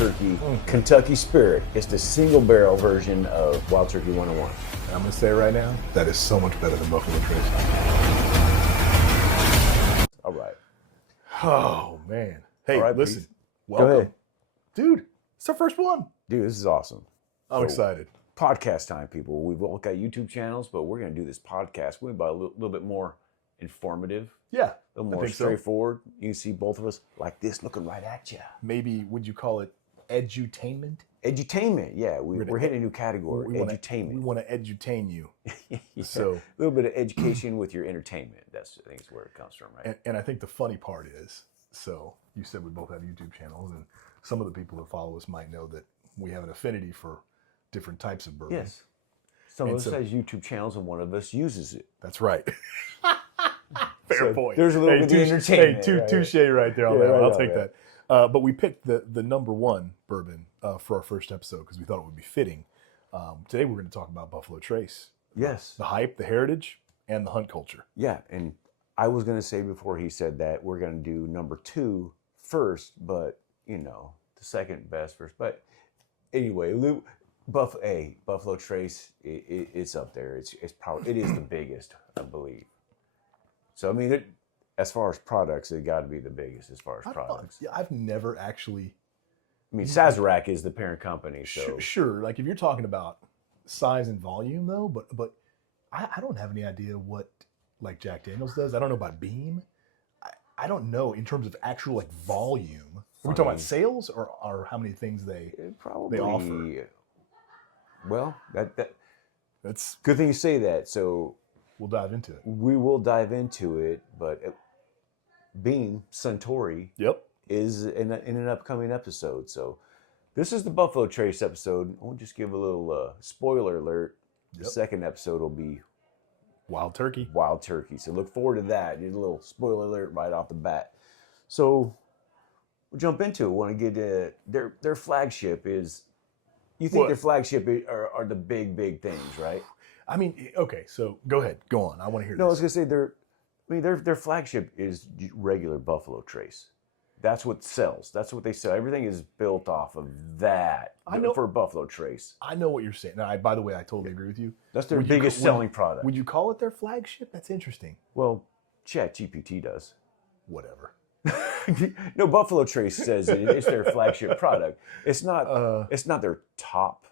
Turkey Kentucky Spirit. It's the single barrel version of Wild Turkey 101. And I'm going to say it right now, that is so much better than Buffalo Trace. All right. Oh, man. Hey, All right, listen. Pete. Welcome. Go ahead. Dude, it's our first one. Dude, this is awesome. I'm excited. Podcast time, people. We've all got YouTube channels, but we're going to do this podcast. We're about a little bit more informative. Yeah. A little more straightforward. So. You can see both of us like this looking right at you. Maybe, would you call it edutainment? Edutainment, yeah. We're hitting a new category. Edutainment. We want to edutain you. Yeah. So a little bit of education with your entertainment. I think is where it comes from, right? And I think the funny part is, so you said we both have YouTube channels, and some of the people that follow us might know that we have an affinity for different types of bourbon. Yes. Some of us has YouTube channels, and one of us uses it. That's right. Fair point. There's a little bit of entertainment. Touche right there on that one. I'll take that. But we picked the number one bourbon for our first episode because we thought it would be fitting. Today we're going to talk about Buffalo Trace. Yes. The hype, the heritage, and the hunt culture. Yeah, and I was going to say before he said that we're going to do number 2 first, but, the second best first. But anyway, Buffalo Trace, it's up there. It is the biggest, I believe. So, I mean, as far as products, it got to be the biggest as far as products. Yeah, I've never actually... I mean, Sazerac is the parent company, so... Sure, like if you're talking about size and volume, though, but I don't have any idea what, like, Jack Daniels does. I don't know about Beam. I don't know in terms of actual, like, volume. Are we talking about sales or how many things they offer? Well, that's good thing you say that. So we'll dive into it. We will dive into it, but Beam Suntory is in an upcoming episode. So this is the Buffalo Trace episode. I'll just give a little spoiler alert. The second episode will be Wild Turkey. Wild Turkey. So look forward to that. Need a little spoiler alert right off the bat. So we'll jump into it. We want to get their flagship is. You think their flagship are the big things, right? I mean, okay. So go ahead, go on. I want to hear. No, I was gonna say their flagship is regular Buffalo Trace. That's what sells. That's what they sell. Everything is built off of that. I know for Buffalo Trace. I know what you're saying. Now, by the way, I totally agree with you. That's their biggest selling product. Would you call it their flagship? That's interesting. Well, ChatGPT does. Whatever. No, Buffalo Trace says it's their flagship product. It's not. It's not their top.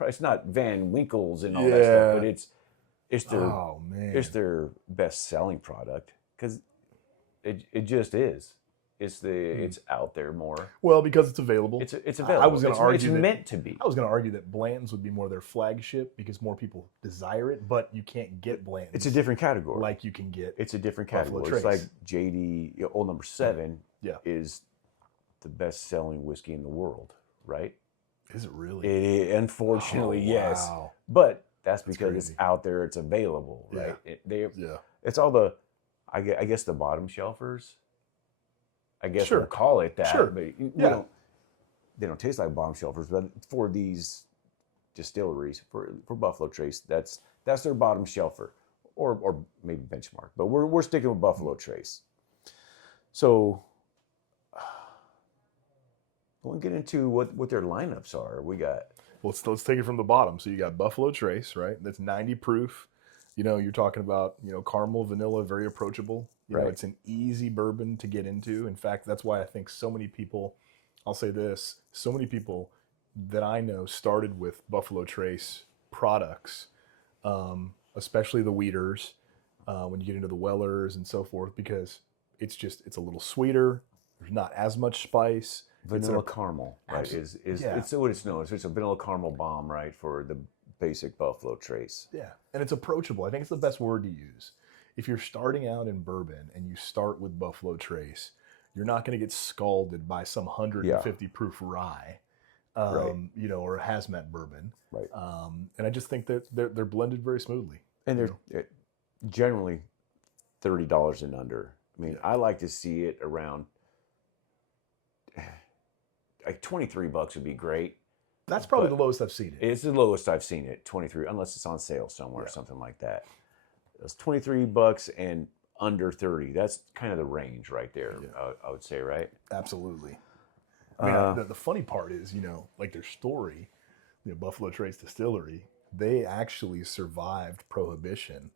It's not Van Winkle's and all that stuff, but it's their. Oh man! It's their best selling product because it just is. It's out there more. Well, because it's available. It's available. I was going to argue it's meant to be. I was going to argue that Blanton's would be more their flagship because more people desire it, but you can't get Blanton's. It's a different category. Like you can get. It's a different category. It's like JD Old Number 7 is the best selling whiskey in the world, right? Is it really? Unfortunately, yes. Wow. But that's because it's out there. It's available, right? It's all the, I guess the bottom shelfers. I guess we'll call it that. Sure. But they don't taste like bottom shelfers, but for these distilleries, for Buffalo Trace, that's their bottom shelfer, or maybe benchmark. But we're sticking with Buffalo Trace. So we'll get into what their lineups are. We got. Well, let's take it from the bottom. So you got Buffalo Trace, right? That's 90 proof. You're talking about caramel, vanilla, very approachable. It's an easy bourbon to get into. In fact, that's why I think so many people, I'll say this, so many people that I know started with Buffalo Trace products, especially the wheaters, when you get into the Wellers and so forth, because it's a little sweeter. There's not as much spice. Vanilla caramel, right? It's what it's known. It's a vanilla caramel bomb, right, for the basic Buffalo Trace. Yeah, and it's approachable. I think it's the best word to use. If you're starting out in bourbon and you start with Buffalo Trace, you're not going to get scalded by some 150 proof rye, or a hazmat bourbon. Right. And I just think that they're blended very smoothly. And they're generally $30 and under. I mean, I like to see it around like $23 would be great. That's probably the lowest I've seen it. It's the lowest I've seen it, 23, unless it's on sale somewhere or something like that. It's $23 and under 30. That's kind of the range right there, I would say, right? Absolutely. I mean, the funny part is, like their story, Buffalo Trace Distillery, they actually survived Prohibition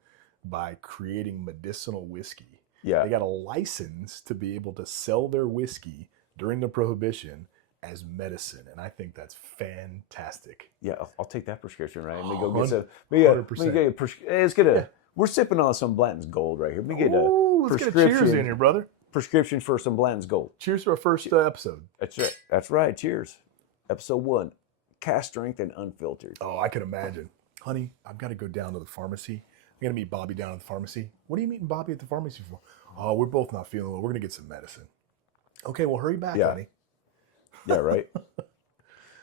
by creating medicinal whiskey. Yeah. They got a license to be able to sell their whiskey during the Prohibition as medicine, and I think that's fantastic. Yeah, I'll take that prescription, right? Let me go get 100%. We're sipping on some Blanton's Gold right here. Let me get let's get a cheers in here, brother. Prescription for some Blanton's Gold. Cheers to our first episode. That's right. That's right. Cheers. Episode 1, Cask Strength and Unfiltered. Oh, I can imagine. Honey, I've got to go down to the pharmacy. I'm going to meet Bobby down at the pharmacy. What are you meeting Bobby at the pharmacy for? Oh, we're both not feeling well. We're going to get some medicine. Okay, well, hurry back, honey. Yeah, right.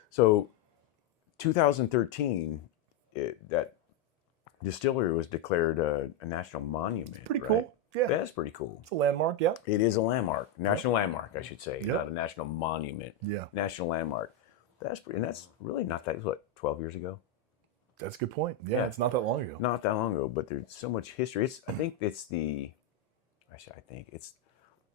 So, 2013, that distillery was declared a national monument. Pretty right? cool. Yeah. That's pretty cool. It's a landmark, yeah. It is a landmark. National landmark, I should say. Yep. Not a national monument. Yeah. National landmark. That's pretty, and that's really not that, 12 years ago? That's a good point. Yeah, it's not that long ago. Not that long ago, but there's so much history. I think it's the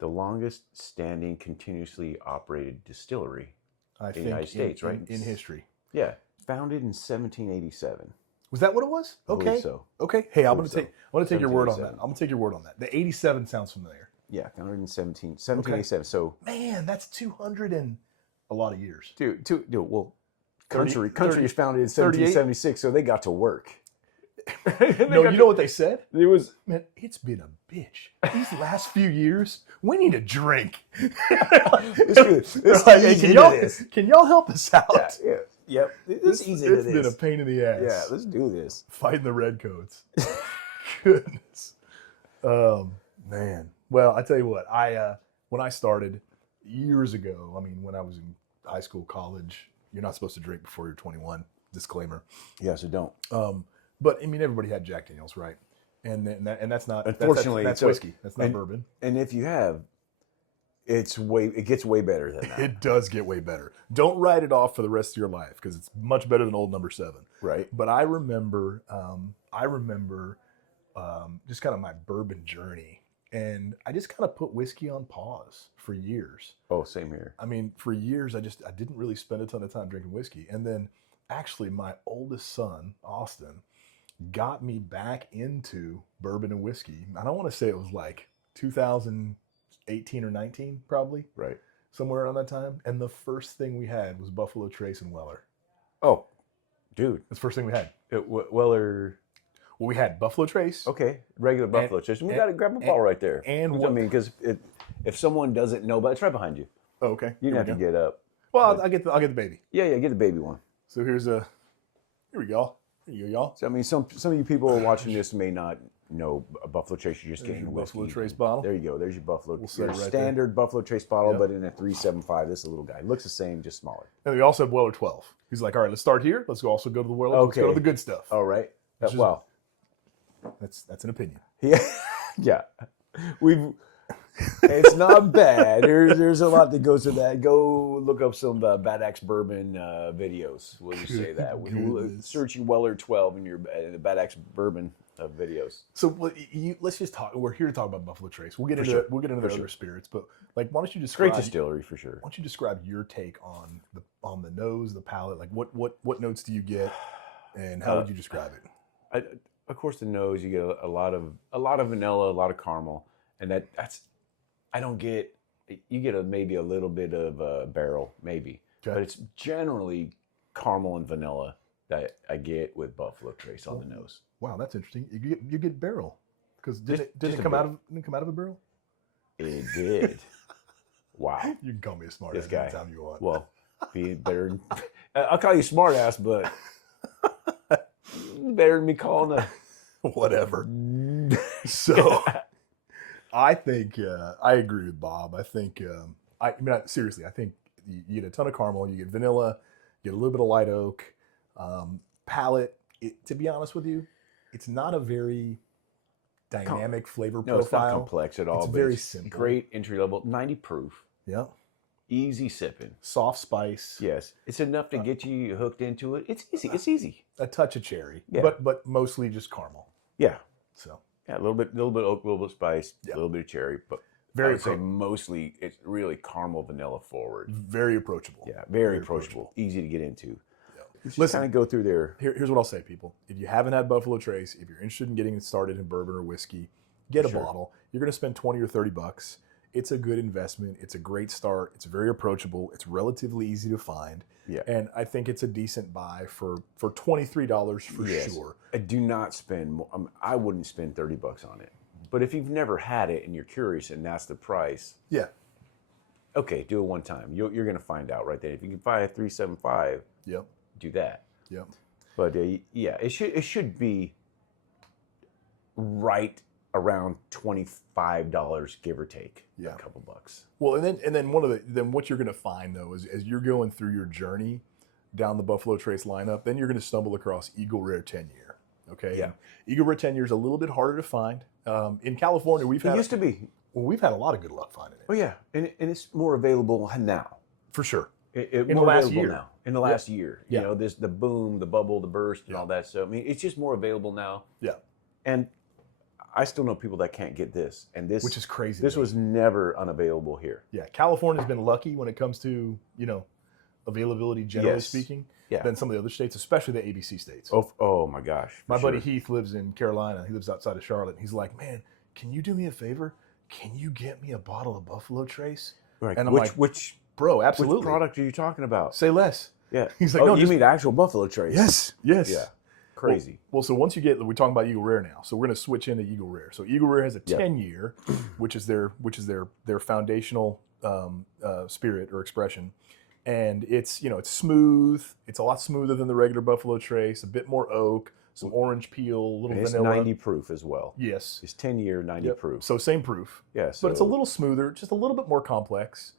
longest standing, continuously operated distillery in the United States, right? In history. Yeah. Founded in 1787. Was that what it was? I Okay. believe so. Okay. Hey, I'm gonna take your word on that. 1787. I'm gonna take your word on that. The 87 sounds familiar. Yeah, founded in 1787. So, man, that's 200 and a lot of years. dude, well, 30 country was founded in 1776, so they got to work. No, you know what they said? It was, Man, it's been a bitch. These last few years, we need a drink. it's Like, easy hey, to this. can y'all help us out? Yeah. Yep. It's easy to It's this. been a pain in the ass. Yeah, let's do this. Fighting the redcoats. Goodness. Man. Well, I tell you what, when I started years ago, I mean, when I was in high school, college, you're not supposed to drink before you're 21. Disclaimer. Yeah, so don't. But I mean, everybody had Jack Daniels, right? And that's not. Unfortunately, that's whiskey. That's not bourbon. And if you have, it gets way better than that. It does get way better. Don't write it off for the rest of your life because it's much better than Old Number 7. Right. But I remember just kind of my bourbon journey, and I just kind of put whiskey on pause for years. Oh, same here. I mean, for years, I didn't really spend a ton of time drinking whiskey. And then actually my oldest son, Austin, got me back into bourbon and whiskey. I don't want to say it was like 2018 or 19, probably. Right. Somewhere around that time. And the first thing we had was Buffalo Trace and Weller. Oh, dude. That's the first thing we had. Weller. Well, we had Buffalo Trace. Okay, regular Buffalo Trace. We got to grab a bottle right there. And I mean, because if someone doesn't know, but it's right behind you. Oh, okay. You don't have to get up. Well, I'll get the baby. Yeah, get the baby one. So here we go. Here you go, y'all. So I mean, some of you people watching this may not know a Buffalo Trace. You're just getting a whiskey. Buffalo Trace bottle. There you go. There's your Buffalo. Set it right standard Buffalo Trace bottle, Yep. but in a 375. This is a little guy. Looks the same, just smaller. And we also have Weller 12. He's like, all right, let's start here. Let's also go to the Weller. Let's go to the good stuff. All right. Which is- Wow. That's an opinion. Yeah. Yeah. It's not bad. There's a lot that goes to that. Go look up some Bad Axe Bourbon videos. We'll just say that. We'll search Weller 12 in your the Bad Axe Bourbon videos. So let's just talk. We're here to talk about Buffalo Trace. We'll get into the other spirits, but like, why don't you describe? Great distillery for sure. Why don't you describe your take on the nose, the palate? Like, what notes do you get, and how would you describe it? Of course, the nose, you get a lot of vanilla, a lot of caramel, and that's I don't get. You get maybe a little bit of barrel, maybe, but it's generally caramel and vanilla that I get with Buffalo Trace on the nose. Wow, that's interesting. You get barrel because didn't Just it a come bit. out of a barrel? It did. Wow. You can call me a smart This ass guy. anytime you want. Well, being better. I'll call you smart ass, but better than me calling a. Whatever. So, I think I agree with Bob. I think seriously, I think you get a ton of caramel, you get vanilla, you get a little bit of light oak, palate. To be honest with you, it's not a very dynamic flavor profile. No, it's not complex at all. It's but very simple. Great entry level, 90 proof, Yeah. easy sipping. Soft spice. Yes, it's enough to get you hooked into it. It's easy. It's easy. A touch of cherry. Yeah. But mostly just caramel. Yeah. So Yeah, a little bit oak, a little bit spice, a little bit of cherry, but Very I would say mostly it's really caramel vanilla forward. very approachable. Yeah, very approachable, easy to get into. Yeah. Let's kind of go through there. Here's what I'll say, people. If you haven't had Buffalo Trace, if you're interested in getting started in bourbon or whiskey, get a bottle. You're going to spend 20 or 30 bucks. It's a good investment. It's a great start. It's very approachable. It's relatively easy to find. Yeah. And I think it's a decent buy for $23 for sure. Do not spend more. I wouldn't spend 30 bucks on it. But if you've never had it and you're curious and that's the price, yeah, okay, do it one time. You're going to find out right there. If you can buy a 375, yep, do that. Yep. But yeah, it should be right around $25, give or take. Yeah, a couple bucks. Well, and then what you're going to find though is as you're going through your journey down the Buffalo Trace lineup, then you're going to stumble across Eagle Rare 10 year. Okay. Yeah. And Eagle Rare 10 year is a little bit harder to find. In California, It used to be. Well, we've had a lot of good luck finding it. Oh yeah, and it's more available now. For sure. In the last year. Now. In the last year. Yeah. You know, the boom, the bubble, the burst, and all that stuff. I mean, it's just more available now. Yeah. And I still know people that can't get this. And this, which is crazy. This was never unavailable here. Yeah. California's been lucky when it comes to, availability, generally speaking, than some of the other states, especially the ABC states. Oh my gosh. My buddy Heath lives in Carolina. He lives outside of Charlotte. He's like, man, can you do me a favor? Can you get me a bottle of Buffalo Trace? Right. And I'm which bro, absolutely. Which product are you talking about? Say less. Yeah. He's like, no, you mean the actual Buffalo Trace? Yes. Yeah. Crazy. Well, so once we're talking about Eagle Rare now. So we're going to switch into Eagle Rare. So Eagle Rare has a 10-year, which is their foundational spirit or expression. And it's smooth. It's a lot smoother than the regular Buffalo Trace, a bit more oak, some orange peel, a little vanilla. It's 90 proof as well. Yes. It's 10-year, 90 proof. So same proof. Yeah. But it's a little smoother, just a little bit more complex.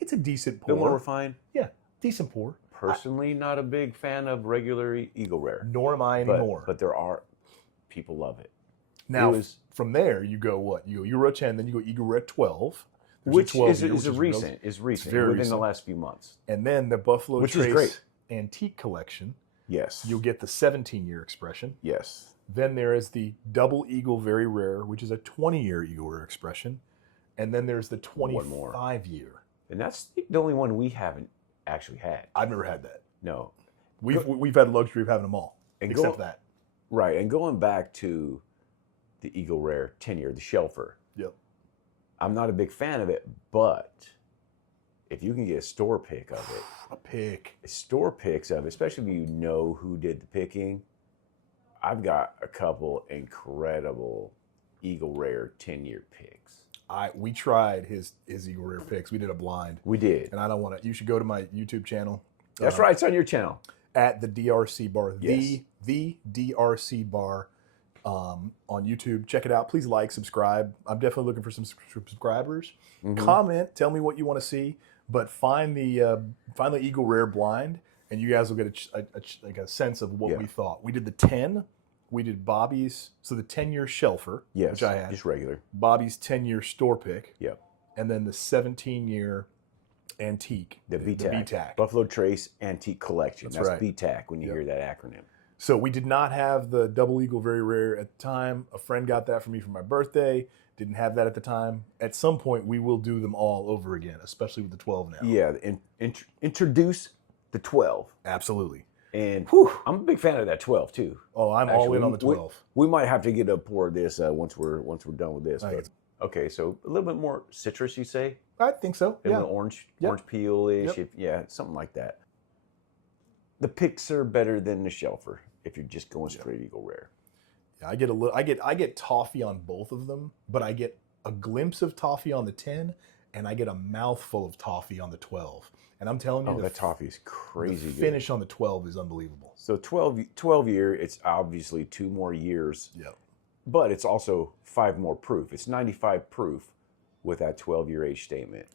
It's a decent pour. A little more refined. Yeah, decent pour. Personally, not a big fan of regular Eagle Rare. Nor am I anymore. But there are people love it. Now, from there, you go what? You go Euro 10, then you go Eagle Rare 12. Which is recent. It's within recent. the last few months. And then the Buffalo Trace is great. Antique Collection. Yes. You'll get the 17-year expression. Yes. Then there is the Double Eagle Very Rare, which is a 20-year Eagle Rare expression. And then there's the 25-year. And that's the only one we haven't actually had. I've never had that. No. We've had the luxury of having them all, except that. Right. And going back to the Eagle Rare 10-year, the Shelfer. Yep. I'm not a big fan of it, but if you can get a store pick of it. Store picks of it, especially if you know who did the picking. I've got a couple incredible Eagle Rare 10-year picks. We tried his Eagle Rare picks. We did a blind. We did. And I don't want to. You should go to my YouTube channel. That's right. It's on your channel. At the DRC Bar. Yes. The DRC Bar on YouTube. Check it out. Please like, subscribe. I'm definitely looking for some subscribers. Mm-hmm. Comment. Tell me what you want to see. But find the Eagle Rare blind, and you guys will get a sense of what we thought. We did the 10. We did Bobby's, so the 10-year Shelfer, which I had. Just regular. Bobby's 10-year store pick. Yep. And then the 17-year Antique. The BTAC. Buffalo Trace Antique Collection. That's right. BTAC when you hear that acronym. So we did not have the Double Eagle Very Rare at the time. A friend got that for me for my birthday. Didn't have that at the time. At some point, we will do them all over again, especially with the 12 now. Yeah, introduce the 12. Absolutely. And I'm a big fan of that 12 too. Oh, I'm all in on the 12. We might have to get a pour of this once we're done with this. Okay, so a little bit more citrus, you say? I think so. A little orange peel-ish. Yep. Something like that. The picks are better than the Shelfer if you're just going straight Eagle Rare. Yeah, I get toffee on both of them, but I get a glimpse of toffee on the 10, and I get a mouthful of toffee on the 12. And I'm telling you, that toffee is crazy good. The finish on the 12 is unbelievable. So 12 year, it's obviously 2 more years. Yep. But it's also 5 more proof. It's 95 proof with that 12-year age statement.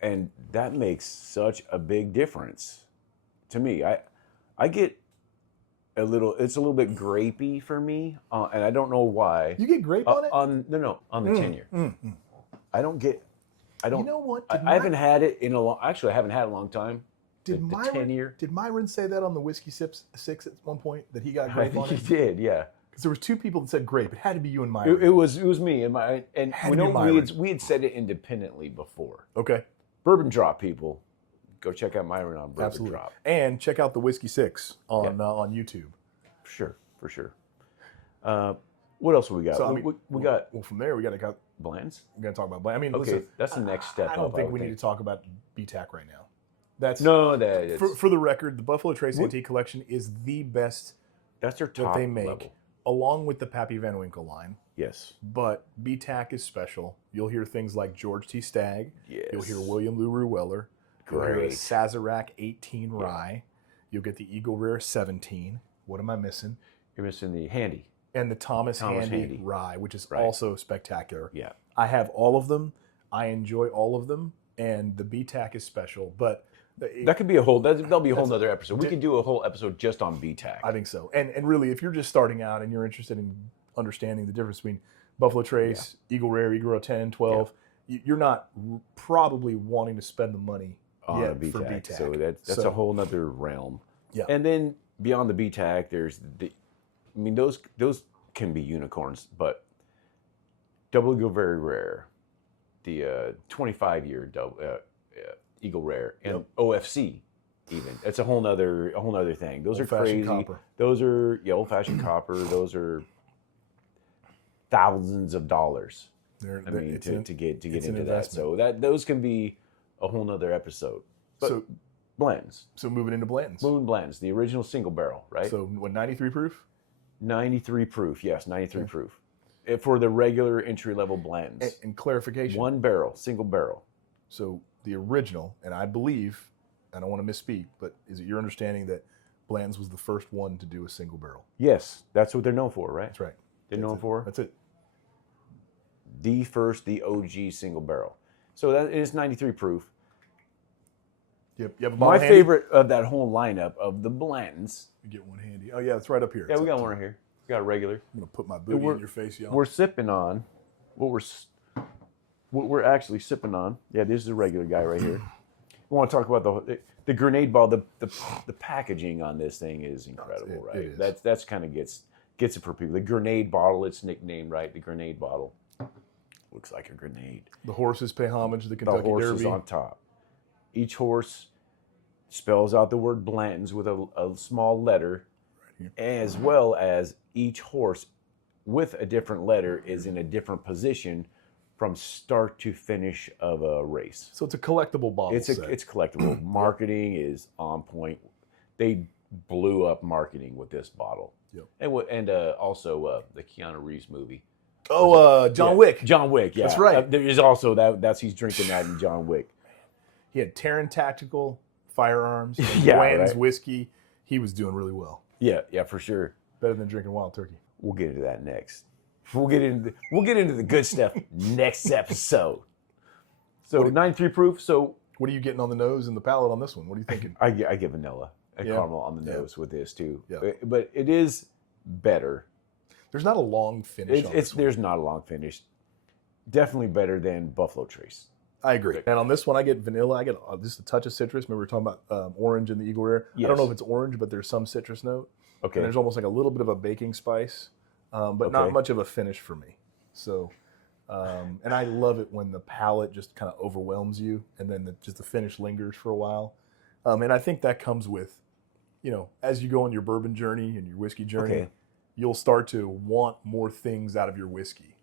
And that makes such a big difference to me. I get it's a little bit grapey for me, and I don't know why. You get grape on it? On the 10-year. I don't. You know what? I haven't had it in a long. Actually, I haven't had it in a long time. Did the 10-year? Did Myron say that on the Whiskey 6 at one point that he got grape on it? He did, yeah. Because there was two people that said grape. It had to be you and It, Myron. it was me and Had we to be know Myron. we had said it independently before. Okay. Bourbon Drop people, go check out Myron on Bourbon Absolutely. Drop. And check out the Whiskey 6 on YouTube. For sure. What else we got? So, I mean, we got Well, from there, we got to Blends. talk about Blend. I mean, Okay, listen, that's the next step. I don't think we need to talk about BTAC right now. That's for the record, the Buffalo Trace Antique Collection is the best that's their top that they make, level. along with the Pappy Van Winkle line. Yes. But BTAC is special. You'll hear things like George T. Stagg. Yes. You'll hear William Lou Weller. You'll hear a Great. Sazerac 18 Rye. You'll get the Eagle Rare 17. What am I missing? You're missing the Handy. And the Thomas Handy, Handy. Rye, which is Right. also spectacular. Yeah. I have all of them. I enjoy all of them. And the BTAC is special. But That could be that'll be a whole nother episode. We could do a whole episode just on BTAC. I think so. And really, if you're just starting out and you're interested in understanding the difference between Buffalo Trace, Eagle Rare, Eagle Rare 10, 12, you're not probably wanting to spend the money on yet a BTAC. for BTAC. So that's a whole nother realm. Yeah. And then beyond the BTAC, there's those can be unicorns, but Double Eagle Very Rare, the 25-year Eagle Rare, and OFC even. It's a whole nother thing. Those are crazy. Copper. Those are old-fashioned copper. Those are thousands of dollars. to get into that. So those can be a whole nother episode. But So blends. So moving into blends. Moon blends, the original single barrel, right? So what, 93 proof? 93 proof, yes, 93 proof. For the regular entry-level blends. And clarification. One barrel, single barrel. So the original, and I believe, I don't want to misspeak, but is it your understanding that Bland's was the first one to do a single barrel? Yes, that's what they're known for, right? That's right. They're known for? That's it. The OG single barrel. So that is 93 proof. Yep. You have a bottle My handy? favorite of that whole lineup of the blends. You get one handy. Oh yeah, it's right up here. Yeah, It's we up got top. one right here. We got a regular. I'm gonna put my booty in your face, y'all. We're sipping on what we're actually sipping on. Yeah, this is a regular guy right here. We want to talk about the grenade ball. The packaging on this thing is incredible, right? It is. That's kind of gets it for people. The grenade bottle, it's nicknamed, right? The grenade bottle looks like a grenade. The horses pay homage to the The Kentucky horse Derby. is on top. Each horse spells out the word Blanton's with a small letter, as well as each horse with a different letter is in a different position from start to finish of a race. So it's a collectible bottle. It's collectible. Marketing is on point. They blew up marketing with this bottle. Yep. And also the Keanu Reeves movie. Oh, John Wick. John Wick, yeah. That's right. There is also that's he's drinking that in John Wick. He had Terran Tactical firearms, and Yeah, Bland's right. whiskey. He was doing really well. Yeah, for sure. Better than drinking wild turkey. We'll get into that next. We'll get into the good stuff next episode. So 93 proof. So What are you getting on the nose and the palate on this one? What are you thinking? I get vanilla and Yeah. caramel on the nose with this too. Yeah. But it is better. There's not a long finish on this one. There's not a long finish. Definitely better than Buffalo Trace. I agree. And on this one, I get vanilla. I get just a touch of citrus. Remember we were talking about orange in the Eagle Rare? I don't know if it's orange, but there's some citrus note. Okay. And there's almost like a little bit of a baking spice, but not much of a finish for me. So, and I love it when the palate just kind of overwhelms you, and then just the finish lingers for a while. And I think that comes with, as you go on your bourbon journey and your whiskey journey, you'll start to want more things out of your whiskey.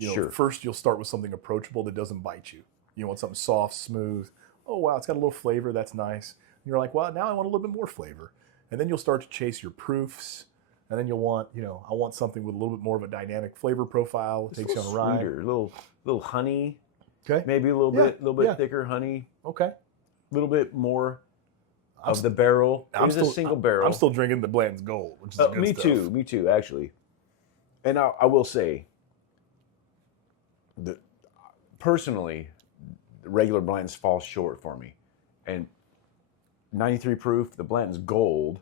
Sure. First you'll start with something approachable that doesn't bite you. You want something soft, smooth. Oh, wow, it's got a little flavor. That's nice. And you're like, well, now I want a little bit more flavor. And then you'll start to chase your proofs. And then you'll want, I want something with a little bit more of a dynamic flavor profile. It takes you on a ride. Sweeter, little honey. Okay. Maybe a little bit thicker honey. Okay. A little bit more of the barrel. It's a single barrel. I'm still drinking the Bland's Gold, which is the good stuff. Me too, actually. And I will say, personally, the regular Blanton's falls short for me. And 93 proof, the Blanton's Gold,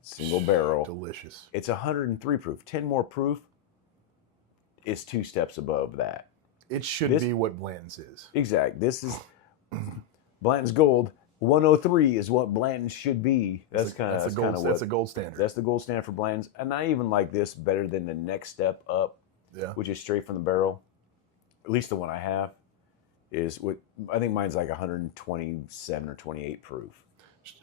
single barrel. Delicious. It's 103 proof. 10 more proof is 2 steps above that. It should be what Bland's is. Exact. This is Blanton's Gold. 103 is what Blanton's should be. That's kind of that's a gold standard. That's the gold standard for Blanton's. And I even like this better than the next step up, which is straight from the barrel. At least the one I have is what I think mine's like 127 or 28 proof.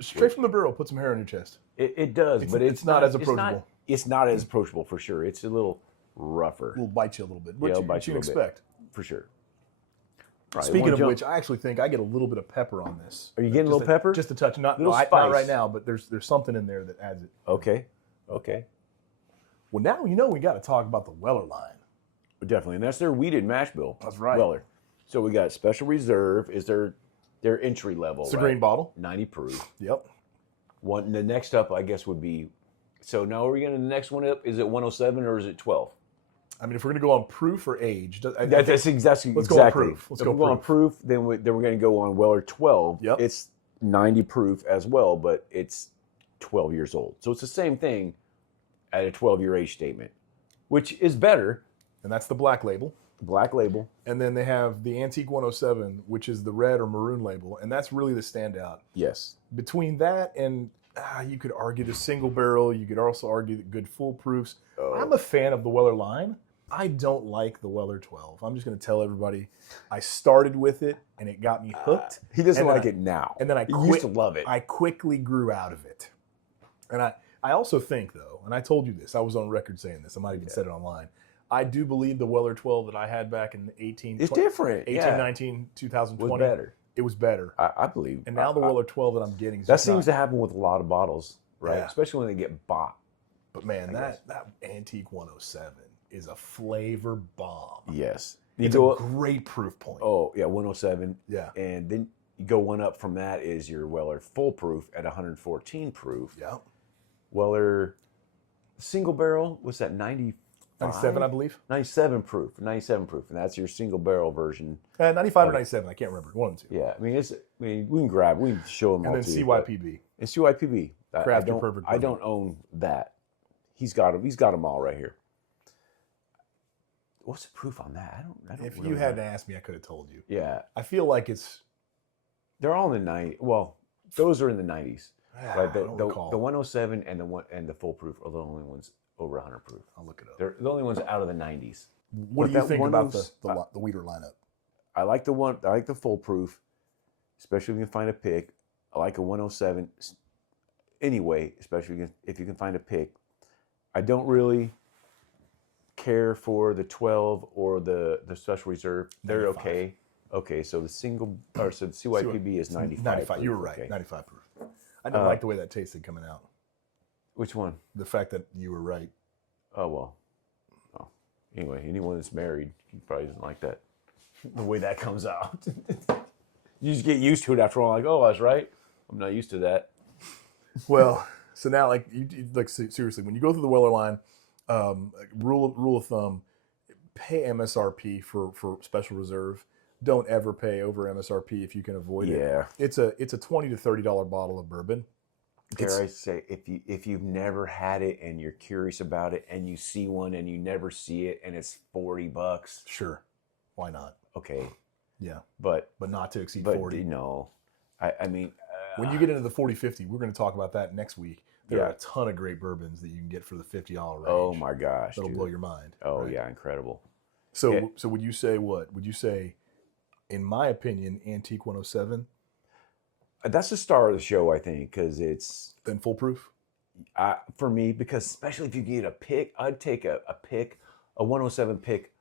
Straight from the barrel, put some hair on your chest. It does, but it's not as approachable. It's not as approachable for sure. It's a little rougher. It'll bite you a little bit. What you expect. For sure. Right, Speaking of which, I actually think I get a little bit of pepper on this. Are you getting a little pepper? Just a touch. Not right now, but there's something in there that adds it. Okay. Well, now we got to talk about the Weller line. Definitely, and that's their weeded mash bill. That's right. Weller. So we got Special Reserve is their entry level. It's a green bottle. 90 proof. Yep. The next up, I guess, would be. So now are we going to the next one up? Is it 107 or is it 12? I mean, if we're going to go on proof or age, that's exactly. Let's go on proof. Let's go on proof. Then we're going to go on Weller 12. Yep. It's 90 proof as well, but it's 12 years old. So it's the same thing at a 12-year age statement, which is better. And that's the black label. Black label. And then they have the Antique 107, which is the red or maroon label, and that's really the standout. Yes. Between that and you could argue the single barrel, you could also argue the good full proofs. Oh. I'm a fan of the Weller line. I don't like the Weller 12. I'm just going to tell everybody, I started with it and it got me hooked. He doesn't like it now. And then I used to love it. I quickly grew out of it. And I also think, though, and I told you this, I was on record saying this, I might even said it online. I do believe the Weller 12 that I had back in 18, 19, 2020 was better. It was better. I believe. And now the Weller 12 that I'm getting. That seems to happen with a lot of bottles, right? Yeah. Especially when they get bought. But man, that Antique 107 is a flavor bomb. Yes. It's a great proof point. Oh, yeah, 107. Yeah. And then you go one up from that is your Weller full proof at 114 proof. Yeah. Weller single barrel, what's that, 95? 97, I believe. 97 proof. And that's your single barrel version. 95 or 97, I can't remember. One of the two. Yeah, I mean, we can show them all. And then CYPB. And CYPB. I don't own that. He's got them all right here. What's the proof on that? I don't. If you hadn't asked me, I could have told you. Yeah. I feel like they're all in the 90s. Well, those are in the 90s. Like the 107 and the full proof are the only ones over 100 proof. I'll look it up. They're the only ones out of the 90s. What do you think about the Weeder lineup? I like the full proof, especially if you can find a pick. I like a 107 anyway, especially if you can find a pick. I don't really care for the 12 or the Special Reserve. They're 95. Okay. Okay, so the CYPB is 95. 95. Proof. You were right. Okay. 95 proof. I didn't like the way that tasted coming out. Which one? The fact that you were right. Oh, well. Oh. Anyway, anyone that's married probably doesn't like that. The way that comes out. You just get used to it after all. Like, oh, I was right. I'm not used to that. Well, so now, seriously, when you go through the Weller line, rule of thumb, pay MSRP for Special Reserve. Don't ever pay over MSRP if you can avoid it. Yeah. It's a $20 to $30 bottle of bourbon. Dare I say, if you've never had it and you're curious about it and you see one and you never see it and it's $40. Sure. Why not? Okay. Yeah. But not to exceed 40. No. I mean, when you get into the 40-50, we're going to talk about that next week. There are a ton of great bourbons that you can get for the $50 range. Oh my gosh. That'll blow your mind. Oh right? Yeah, incredible. So would you say what? Would you say, in my opinion, Antique 107? That's the star of the show, I think, because it's... Then full proof? For me, because especially if you get a pick, I'd take a 107 pick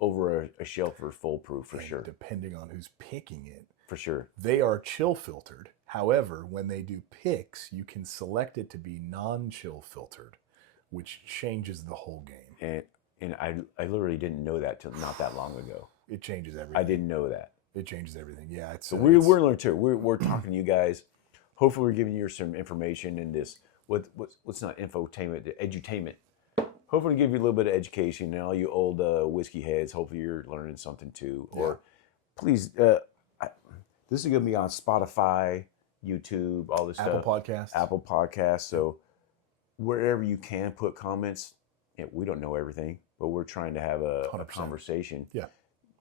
over a shelf for full proof for sure. Depending on who's picking it. For sure. They are chill filtered. However, when they do picks, you can select it to be non-chill filtered, which changes the whole game. And I literally didn't know that till not that long ago. It changes everything. I didn't know that. It changes everything. Yeah, we're learning too. We're talking to you guys. Hopefully, we're giving you some information in this. What's not infotainment, edutainment. Hopefully, give you a little bit of education. And all you old whiskey heads, hopefully, you're learning something too. Yeah. Or please, this is going to be on Spotify, YouTube, all this Apple stuff. Apple Podcasts. So wherever you can put comments. We don't know everything, but we're trying to have a conversation. Yeah.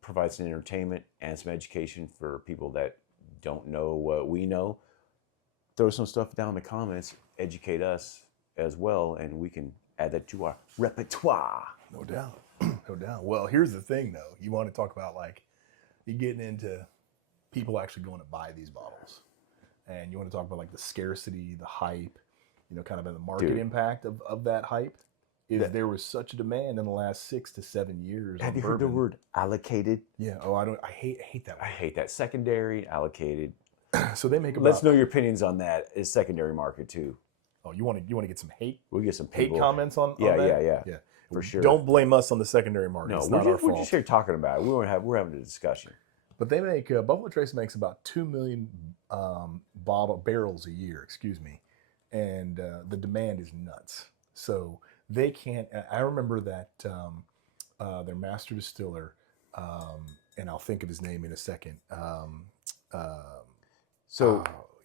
Provide some entertainment and some education for people that don't know what we know. throw some stuff down in the comments, educate us as well, and we can add that to our repertoire. No doubt. No doubt. Well, here's the thing, though. You want to talk about, like, you getting into people actually going to buy these bottles. And you want to talk about, like, the scarcity, the hype, you know, kind of the market impact of that hype. There was such a demand in the last 6 to 7 years. Have you heard the word allocated? Yeah. Oh, I hate that word. I hate that. Secondary, allocated. So they make about... Let's know your opinions on that. Is secondary market too? Oh, you want to get some hate? We'll get some hate comments on yeah, that? Yeah. For sure. Don't blame us on the secondary market. No, it's not our fault. We're just here talking about it. We're having a discussion. But they make Buffalo Trace makes about 2 million barrels a year. Excuse me, and the demand is nuts. So they can't. I remember that their master distiller, and I'll think of his name in a second.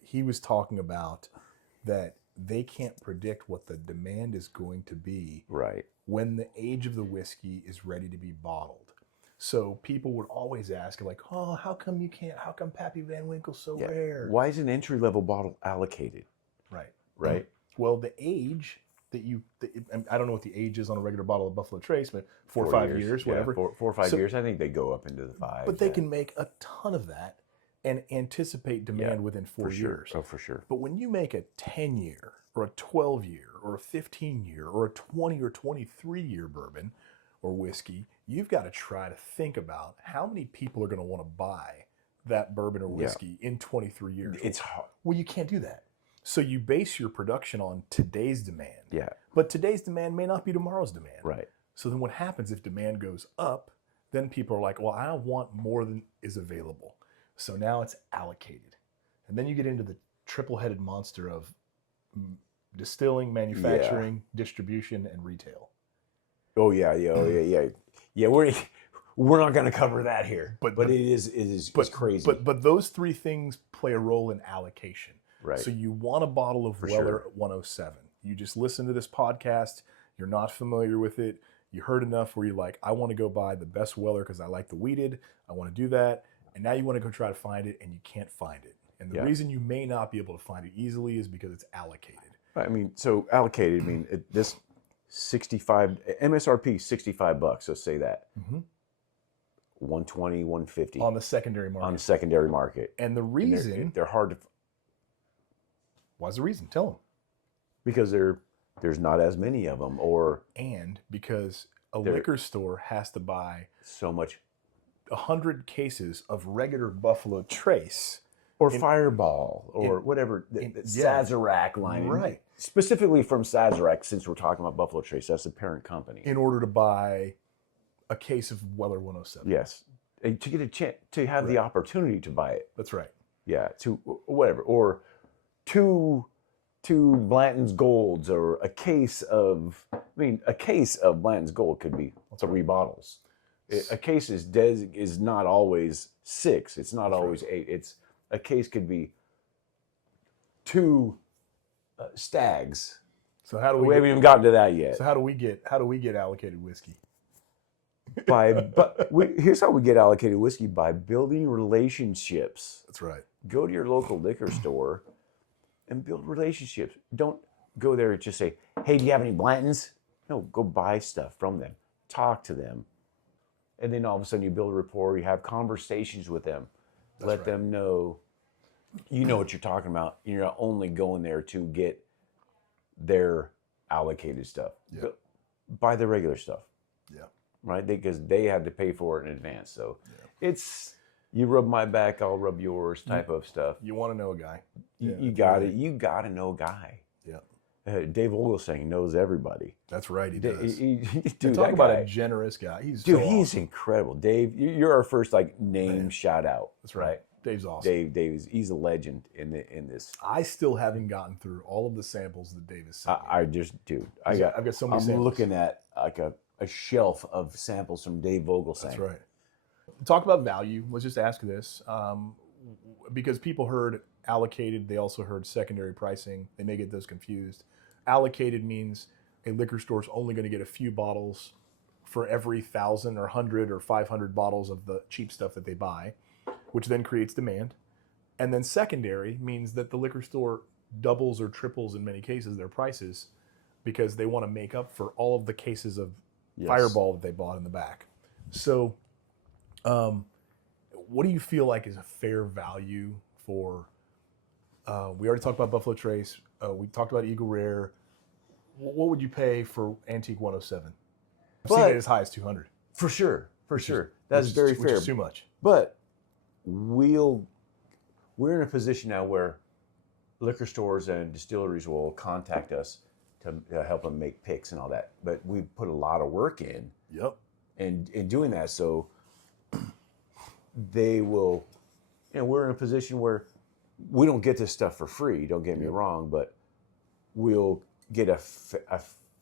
He was talking about that they can't predict what the demand is going to be right when the age of the whiskey is ready to be bottled. So people would always ask, like, oh, how come you can't? How come Pappy Van Winkle's so rare? Why is an entry-level bottle allocated? Right. Well, the age that I don't know what the age is on a regular bottle of Buffalo Trace, but 4 or 5 years, whatever. 4 or 5 years. I think they go up into the 5. But they can make a ton of that and anticipate demand within 4 years. Oh, for sure. But when you make a 10-year or a 12-year or a 15-year or a 20 or 23-year bourbon or whiskey, you've got to try to think about how many people are going to want to buy that bourbon or whiskey in 23 years. It's hard. Well, you can't do that. So you base your production on today's demand. Yeah. But today's demand may not be tomorrow's demand. Right. So then what happens if demand goes up? Then people are like, well, I want more than is available. So now it's allocated. And then you get into the triple-headed monster of distilling, manufacturing, distribution, and retail. Oh yeah. We're not going to cover that here, but it is crazy. But those three things play a role in allocation. Right. So you want a bottle of Weller 107. You just listen to this podcast. You're not familiar with it. You heard enough where you're like, I want to go buy the best Weller because I like the wheated. I want to do that. And now you want to go try to find it, and you can't find it. And the reason you may not be able to find it easily is because it's allocated. I mean, so allocated. I mean, this 65 MSRP $65. So say that. Mm-hmm. 120, 150 on the secondary market. On the secondary market. And the reason and they're hard to. Why's the reason? Tell them. Because there's not as many of them, and because a liquor store has to buy so much. 100 cases of regular Buffalo Trace or Fireball or whatever Sazerac line, right? Specifically from Sazerac, since we're talking about Buffalo Trace, that's the parent company. In order to buy a case of Weller 107, yes, and to get a chance to have the opportunity to buy it. That's right. Yeah, to whatever, or two Blanton's Golds, or a case of. I mean, a case of Blanton's Gold could be 3 bottles. A case is not always 6. It's not always 8. It's a case could be 2 stags. So how do we haven't even gotten to that yet? So how do we get allocated whiskey? Here's how we get allocated whiskey: by building relationships. That's right. Go to your local liquor store and build relationships. Don't go there and just say, "Hey, do you have any Blantons?" No, go buy stuff from them. Talk to them. And then all of a sudden you build a rapport, you have conversations with them. Let them know you know what you're talking about. You're not only going there to get their allocated stuff. Yeah. Buy the regular stuff. Yeah. Right? Because they had to pay for it in advance. So it's you rub my back, I'll rub yours type of stuff. You want to know a guy. You got it. You got to know a guy. Yeah. Dave Oglesang knows everybody. That's right, he does. Dude, talk about a generous guy. He's incredible. Dave, you're our first name shout out. That's right. Dave's awesome. He's a legend in this. I still haven't gotten through all of the samples that Dave has sent me. I've got so many samples. I'm looking at like a shelf of samples from Dave Oglesang. That's right. Talk about value. Let's just ask this. Because people heard allocated, they also heard secondary pricing. They may get those confused. Allocated means a liquor store's only going to get a few bottles for every 1,000 or 100 or 500 bottles of the cheap stuff that they buy, which then creates demand. And then secondary means that the liquor store doubles or triples in many cases their prices because they want to make up for all of the cases of Fireball that they bought in the back. So, what do you feel like is a fair value for? We already talked about Buffalo Trace. We talked about Eagle Rare. What would you pay for Antique 107? I've seen it as high as 200. For sure. That's very fair. Which is too much. But we're in a position now where liquor stores and distilleries will contact us to help them make picks and all that. But we put a lot of work in. Yep. And in doing that, so they will, we're in a position where we don't get this stuff for free. Don't get me wrong, but we'll get a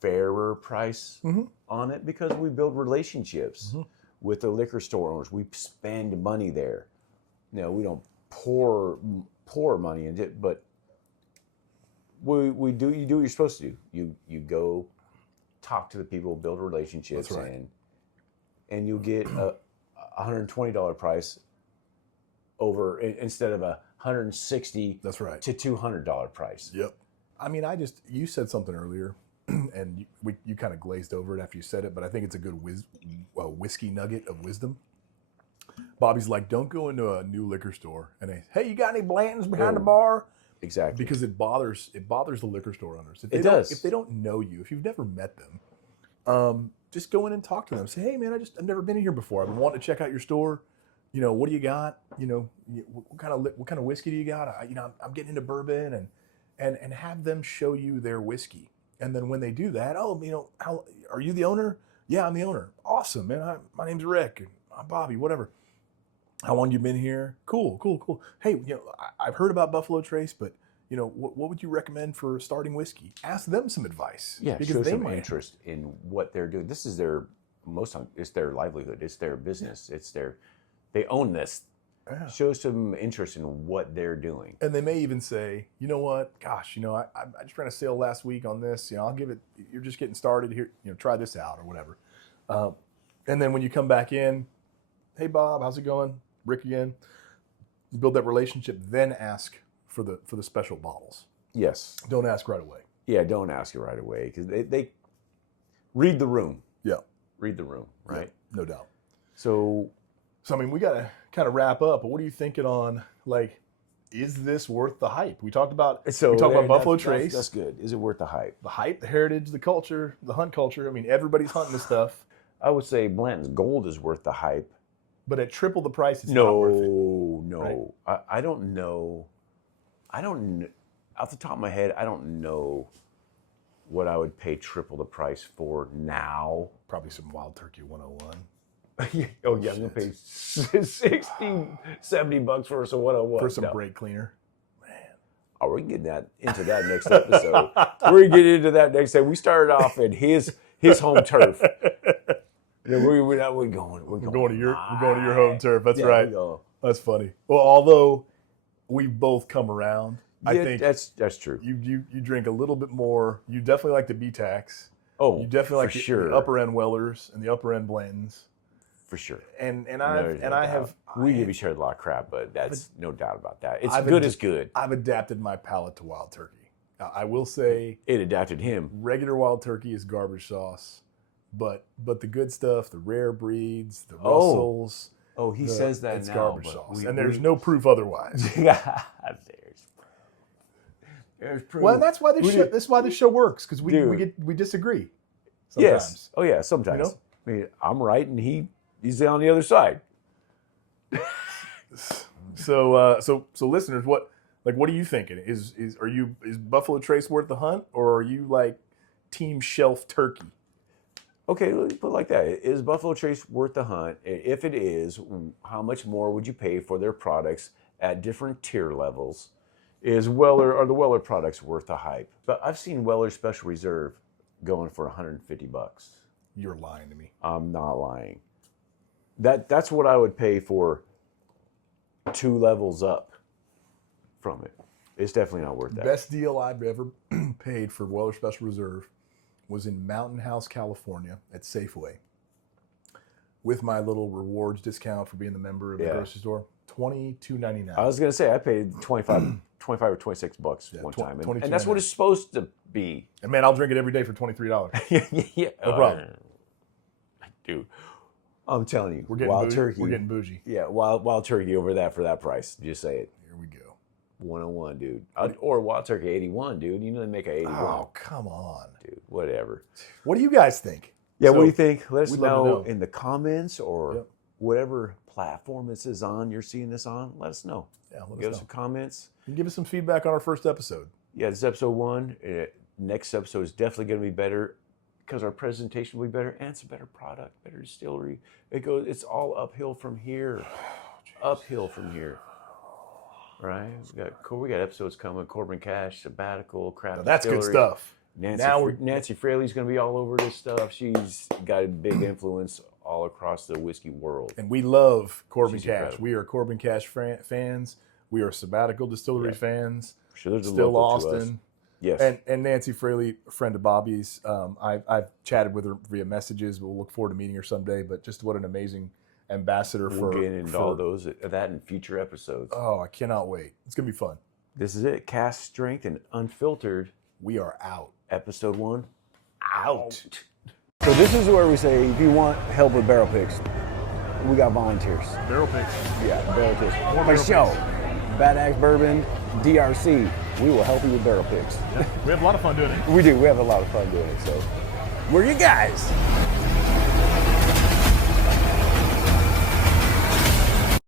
fairer price on it because we build relationships with the liquor store owners. We spend money there. We don't pour money into it, but we do. You do what you're supposed to do. You go talk to the people, build relationships, That's right. and you'll get a $120 price over instead of a $160 That's right. to $200 price. Yep. I mean, you said something earlier, and you kind of glazed over it after you said it, but I think it's a good whiskey nugget of wisdom. Bobby's like, don't go into a new liquor store and hey, you got any Blantons behind the bar? Exactly. Because it bothers the liquor store owners. It does. If they don't know you, if you've never met them, just go in and talk to them. Say, hey man, I've never been in here before. I've been wanting to check out your store. What do you got? What kind of whiskey do you got? I'm getting into bourbon and have them show you their whiskey. And then when they do that, how are you the owner? Yeah, I'm the owner. Awesome, man. My name's Rick. I'm Bobby. Whatever. How long you been here? Cool. Hey, I've heard about Buffalo Trace, but what would you recommend for starting whiskey? Ask them some advice. Yeah, because show they some might interest in what they're doing. This is it's their livelihood. It's their business. They own this. Yeah. Show some interest in what they're doing. And they may even say, you know what? Gosh, I just ran a sale last week on this. I'll give it. You're just getting started here. Try this out or whatever. And then when you come back in, hey Bob, how's it going? Rick again. Build that relationship. Then ask for the special bottles. Yes. Don't ask right away. Yeah, don't ask it right away because they read the room. Yeah. Read the room, right? Yeah, no doubt. So I mean, we got to kind of wrap up, but what are you thinking on, is this worth the hype? We talked about Buffalo Trace. That's good. Is it worth the hype? The hype, the heritage, the culture, the hunt culture. I mean, everybody's hunting this stuff. I would say Blanton's Gold is worth the hype. But at triple the price, it's not worth it. No. Right? I don't know. Off the top of my head, I don't know what I would pay triple the price for now. Probably some Wild Turkey 101. Oh, yeah, I'm going to pay $60, $70 for some 101. For some brake cleaner. Man. Oh, we're going to get into that next episode. We're going to get into that next episode. We started off at his home turf. We're going to your home turf. That's right. That's funny. Well, although we've both come around, I think that's true. You drink a little bit more. You definitely like the B-Tax. Oh, you definitely like the upper end Wellers and the upper end Blantons. For sure. We give each other a lot of crap, but that's no doubt about that. It's good as good. I've adapted my palate to Wild Turkey. Now, I will say it adapted him. Regular Wild Turkey is garbage sauce, but the good stuff, the rare breeds, the Russells. Oh, he says that it's now. Garbage sauce, and there's no proof otherwise. There's proof. Well, and that's why this show works because we disagree. Sometimes. Yes. Oh yeah. Sometimes. I mean, I'm right, and he's on the other side. So listeners, what are you thinking? Is Buffalo Trace worth the hunt, or are you like team shelf turkey? Okay, let's put it like that. Is Buffalo Trace worth the hunt? If it is, how much more would you pay for their products at different tier levels? Are the Weller products worth the hype? But I've seen Weller Special Reserve going for $150. You're lying to me. I'm not lying. That's what I would pay for 2 levels up from it. It's definitely not worth that. Best deal I've ever paid for Weller Special Reserve was in Mountain House, California at Safeway. With my little rewards discount for being the member of the grocery store, $22.99. I was going to say, I paid $25 25 or 26 bucks one time. And that's what it's supposed to be. And man, I'll drink it every day for $23. Yeah. No problem. Dude, I'm telling you, We're getting Wild bougie. Turkey. We're getting bougie. Yeah, Wild Turkey over that for that price. Just say it. Here we go. 101, dude. Or Wild Turkey 81, dude. You know they make a 81. Oh, come on. Dude, whatever. What do you guys think? Yeah, what do you think? Let us we'd love to know know. in the comments or whatever platform this is on, you're seeing this on. Let us know. Yeah, Give us some comments. And give us some feedback on our first episode. Yeah, this is episode 1. Next episode is definitely going to be better because our presentation will be better and it's a better product, better distillery. It's all uphill from here. Uphill from here. Right? We got episodes coming. Corbin Cash, sabbatical, craft. That's distillery. good stuff. Nancy Fraley's going to be all over this stuff. She's got a big influence all across the whiskey world. And we love Corbin She's Cash. incredible. We are Corbin Cash fans. We are sabbatical distillery fans. Sure, there's a Still local to us. Austin. Yes. And Nancy Fraley, a friend of Bobby's. I've chatted with her via messages. We'll look forward to meeting her someday. But just what an amazing ambassador We'll get into all that in future episodes. Oh, I cannot wait. It's going to be fun. This is it. Cask Strength and Unfiltered. We are out. Episode 1. Out. So this is where we say, if you want help with barrel picks, we got volunteers. Barrel picks. Yeah, barrel picks. More My barrel show, Bad Axe Bourbon, DRC. We will help you with barrel picks. Yeah, we have a lot of fun doing it. We do. We have a lot of fun doing it. So, we're you guys.